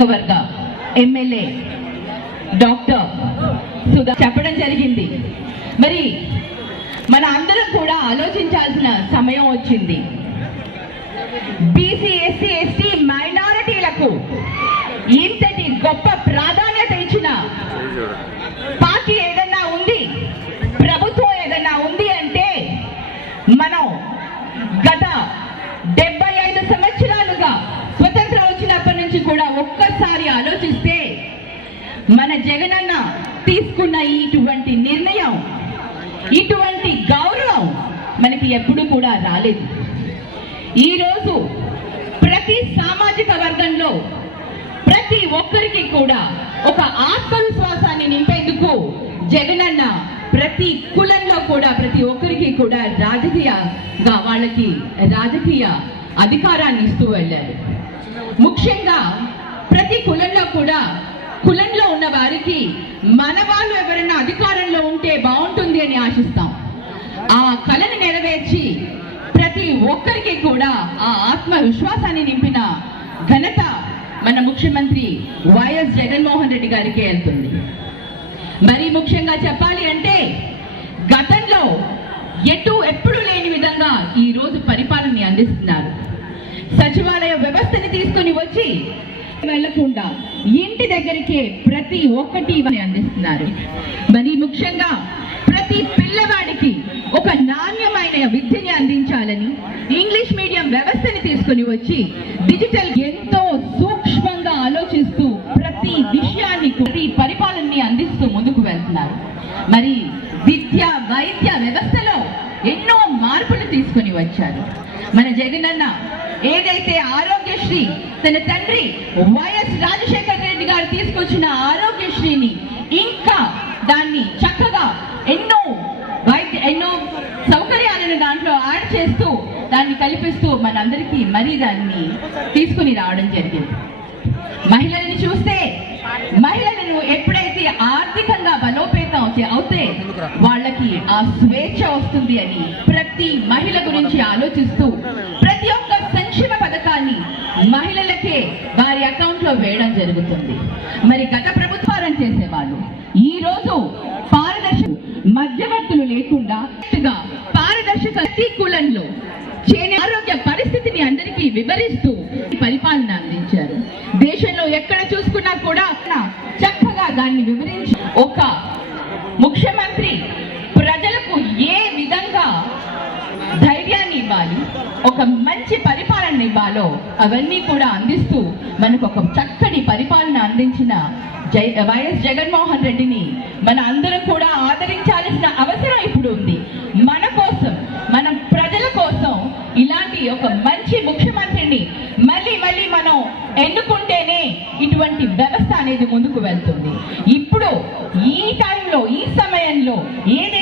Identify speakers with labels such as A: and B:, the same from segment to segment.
A: నియోజకవర్గ MLA doctor Sudha చెప్పడం జరిగింది. మరి మన అందరం కూడా ఆలోచించాల్సిన సమయం వచ్చింది. బీసీ ఎస్సీ ఎస్టీ మైనారిటీలకు ఇంతటి గొప్ప ప్రాధాన్యత ఇచ్చిన జగనన్న తీసుకున్న ఇటువంటి నిర్ణయం ఇటువంటి గౌరవం మనకి ఎప్పుడు కూడా రాలేదు. ఈరోజు ప్రతి సామాజిక వర్గంలో ప్రతి ఒక్కరికి కూడా ఒక ఆత్మవిశ్వాసాన్ని నింపేందుకు జగనన్న ప్రతి కులంలో కూడా ప్రతి ఒక్కరికి కూడా రాజకీయంగా వాళ్ళకి రాజకీయ అధికారాన్ని ఇస్తూ వెళ్ళారు. ముఖ్యంగా ప్రతి కులంలో కూడా కులంలో ఉన్న వారికి మన వాళ్ళు ఎవరైనా అధికారంలో ఉంటే బాగుంటుంది అని ఆశిస్తాం. ఆ కళను నెరవేర్చి ప్రతి ఒక్కరికి కూడా ఆ ఆత్మవిశ్వాసాన్ని నింపిన ఘనత మన ముఖ్యమంత్రి వైఎస్ జగన్మోహన్ రెడ్డి గారికి వెళ్తుంది. మరి ముఖ్యంగా చెప్పాలి అంటే గతంలో ఎటు ఎప్పుడు లేని విధంగా ఈ రోజు పరిపాలనని అందిస్తున్నారు. సచివాలయ వ్యవస్థని తీసుకుని వచ్చి వెళ్ళకుండా ఇంటి దగ్గరికే ప్రతి ఒక్కటి అందిస్తున్నారు. మరి ముఖ్యంగా ప్రతి పిల్లవాడికి ఒక నాణ్యమైన విద్యని అందించాలని ఇంగ్లీష్ మీడియం వ్యవస్థని తీసుకొని వచ్చి డిజిటల్ ఎంతో సూక్ష్మంగా ఆలోచిస్తూ ప్రతి విషయాన్ని ప్రతి పరిపాలనని అందిస్తూ ముందుకు వెళ్తున్నారు. మరి విద్య వైద్య వ్యవస్థలో ఎన్నో మార్పులు తీసుకొని వచ్చారు. మన జగనన్న ఏదైతే ఆరోగ్యశ్రీ తన తండ్రి వైఎస్ రాజశేఖర రెడ్డి గారు తీసుకొచ్చిన ఆరోగ్యశ్రీని ఇంకా దాన్ని చక్కగా ఎన్నో వైద్య ఎన్నో సౌకర్యాలను దాంట్లో యాడ్ చేస్తూ దాన్ని కల్పిస్తూ మనందరికీ మరీ దాన్ని తీసుకుని రావడం జరిగింది. మహిళలను చూస్తే మహిళలను ఎప్పుడైతే ఆర్థికంగా బలోపేతం అవుతే- అవుతే వాళ్ళకి ఆ స్వేచ్ఛ వస్తుంది అని ప్రతి మహిళ గురించి ఆలోచిస్తూ ప్రతి ఒక్క సంక్షేమ పథకాన్ని మహిళలకే వారి అకౌంట్లో వేయడం జరుగుతుంది. మరి గత ప్రభుత్వాలను చేసేవాళ్ళు ఈ రోజు పారదర్శక మధ్యవర్తులు లేకుండా పారదర్శక ప్రతి కులంలో చేనే ఆరోగ్య పరిస్థితిని అందరికీ వివరిస్తూ పరిపాలన అందించారు. దేశంలో ఎక్కడ చూసుకున్నా కూడా చక్కగా దాన్ని వివరించి ఒక ముఖ్యమంత్రి ప్రజలకు ఏ ఇవ్వాలి. ఒక మంచి పరిపాలన ఇవ్వాలో అవన్నీ కూడా అందిస్తూ మనకు ఒక చక్కటి పరిపాలన అందించిన జై వైఎస్ జగన్మోహన్ రెడ్డిని మన అందరం కూడా ఆదరించాల్సిన అవసరం ఇప్పుడు ఉంది. మన కోసం మన ప్రజల కోసం ఇలాంటి ఒక మంచి ముఖ్యమంత్రిని మళ్ళీ మళ్ళీ మనం ఎన్నుకుంటేనే ఇటువంటి వ్యవస్థ అనేది ముందుకు వెళ్తుంది. ఇప్పుడు ఈ టైంలో ఈ సమయంలో ఏదైతే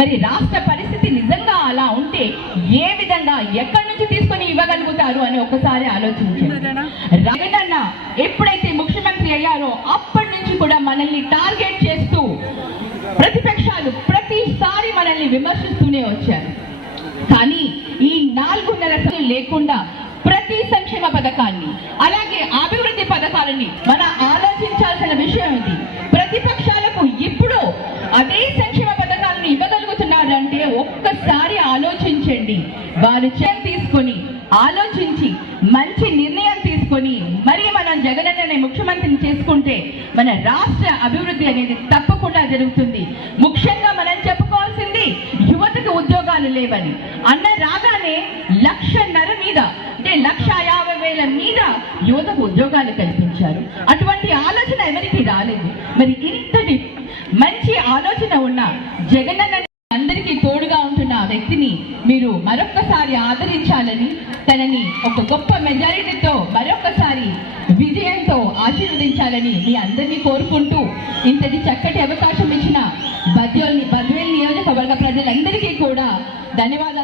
A: మరి రాష్ట్ర పరిస్థితి నిజంగా అలా ఉంటే ఏ విధంగా ఎక్కడి నుంచి తీసుకొని ఇవ్వగలుగుతారు అని ఒక్కసారి ఆలోచించండి. జగనన్న ఎప్పుడైతే ముఖ్యమంత్రి అయ్యారో అప్పటి నుంచి కూడా మనల్ని టార్గెట్ చేస్తూ ప్రతిపక్షాలు ప్రతిసారి మనల్ని విమర్శిస్తూనే వచ్చారు. కానీ ఈ నాలుగున్నర లేకుండా ప్రతి సంక్షేమ పథకాన్ని అలాగే అభివృద్ధి పథకాలని మన వారు చర్య తీసుకొని ఆలోచించి మంచి నిర్ణయం తీసుకొని మరి మనం జగనన్నని ముఖ్యమంత్రిని చేసుకుంటే మన రాష్ట్ర అభివృద్ధి అనేది తప్పకుండా జరుగుతుంది. ముఖ్యంగా మనం చెప్పుకోవాల్సింది యువతకు ఉద్యోగాలు లేవని. అన్న రాగానే లక్షన్నర మీద అంటే లక్ష యాభై వేల మీద యువతకు ఉద్యోగాలు కల్పించారు. అటువంటి ఆలోచన ఎవరికి రాలేదు. మరి ఇంతటి మంచి ఆలోచన ఉన్న జగనన్న అందరికీ తోడుగా ఉంటున్న ఆ వ్యక్తిని మీరు మరొక్కసారి ఆదరించాలని తనని ఒక గొప్ప మెజారిటీతో మరొక్కసారి విజయంతో ఆశీర్వదించాలని మీ అందరినీ కోరుకుంటూ ఇంతటి చక్కటి అవకాశం ఇచ్చిన బద్యోల్ బద్వేల్ నియోజకవర్గ ప్రజలందరికీ కూడా ధన్యవాదాలు.